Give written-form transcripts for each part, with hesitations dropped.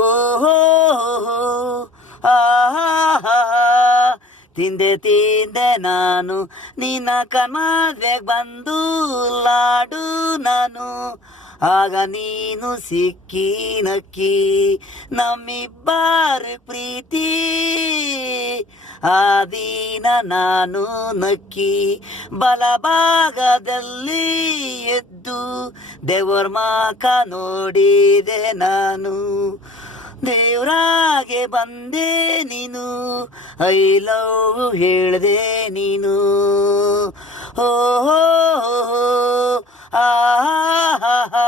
ಓಹೋ ಆಹಾ ತಿಂದೆ ನಾನು ನಿನ್ನ ಕಣ್ಮದ್ವೆಗ್ ಬಂದು ಲಾಡು ನಾನು ಆಗ ನೀನು ಸಿಕ್ಕಿ ನಕ್ಕಿ ನಮ್ಮಿಬ್ಬರ ಪ್ರೀತಿ ಆ ದಿನ ನಾನು ನಕ್ಕಿ ಬಲಭಾಗದಲ್ಲಿ ಎದ್ದು ದೇವರ ಮಾಕ ನೋಡಿದೆ ನಾನು ದೇವ್ರಾಗೆ ಬಂದೆ ನೀನು ಐ ಲವ್ ಹೇಳ್ದೆ ನೀನು ಓಹೋ ಆಹಾ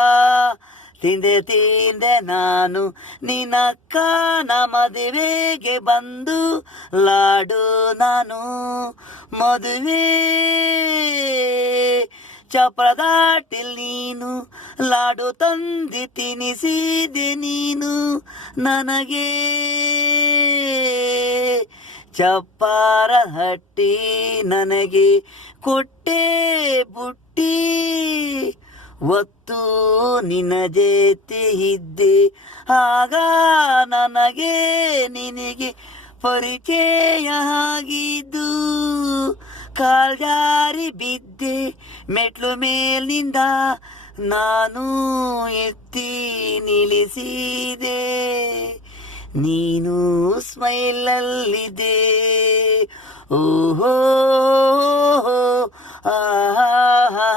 ತಿಂದೆ ನಾನು ನಿನ್ನಕ್ಕನ ಮದುವೆಗೆ ಬಂದು ಲಾಡು ನಾನು ಮದುವೆ ಚಪ್ರದಾಟಿಲ್ ನೀನು ಲಾಡು ತಂದಿ ತಿನಿಸಿದೆ ನೀನು ನನಗೆ ಚಪ್ಪಾರ ಹಟ್ಟಿ ನನಗೆ ಕೊಟ್ಟೆ ಬುಟ್ಟಿ ಒತ್ತು ನಿನ್ನ ಜೊತೆ ಇದ್ದೆ ಆಗ ನನಗೆ ನಿನಗೆ ಪರಿಚಯ ಆಗಿದ್ದು ಕಾಲ್ಜಾರಿ ಬಿದ್ದೆ ಮೆಟ್ಲು ಮೇಲಿಂದ ನಾನು ಎತ್ತಿ ನಿಲ್ಲಿಸಿದೆ ನೀನು ಸ್ಮೈಲಲ್ಲಿದೆ ಓಹೋ ಆಹಾ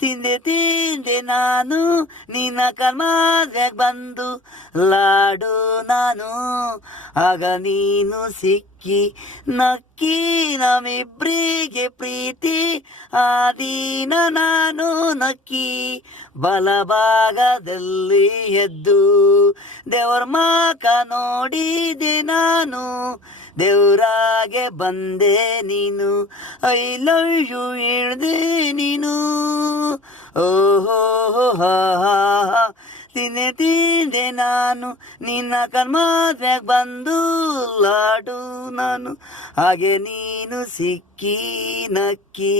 ತಿಂದೆ ನಾನು ನಿನ್ನ ಕಣ್ಮದ್ವೆಗ್ ಬಂದು ಲಾಡು ನಾನು ಆಗ ನೀನು ಸಿಕ್ಕಿ ನಕ್ಕಿ ನಮ್ಮಿಬ್ರಿಗೆ ಪ್ರೀತಿ ಆ ದಿನ ನಾನು ನಕ್ಕಿ ಬಲಭಾಗದಲ್ಲಿ ಎದ್ದು ದೇವರ ಮಾಕ ನೋಡಿದೆ ನಾನು ದೇವ್ರಾಗೆ ಬಂದೆ ನೀನು ಐ ಲವ್ ಯು ಹೇಳ್ದೆ ನೀನು ಓಹೋ ತಿಂದೆ ನಾನು ನಿನ್ನ ಕಣ್ಮದ್ವೆಗ್ ಬಂದು ಲಾಡು ನಾನು ಹಾಗೆ ನೀನು ಸಿಕ್ಕಿ ನಕ್ಕಿ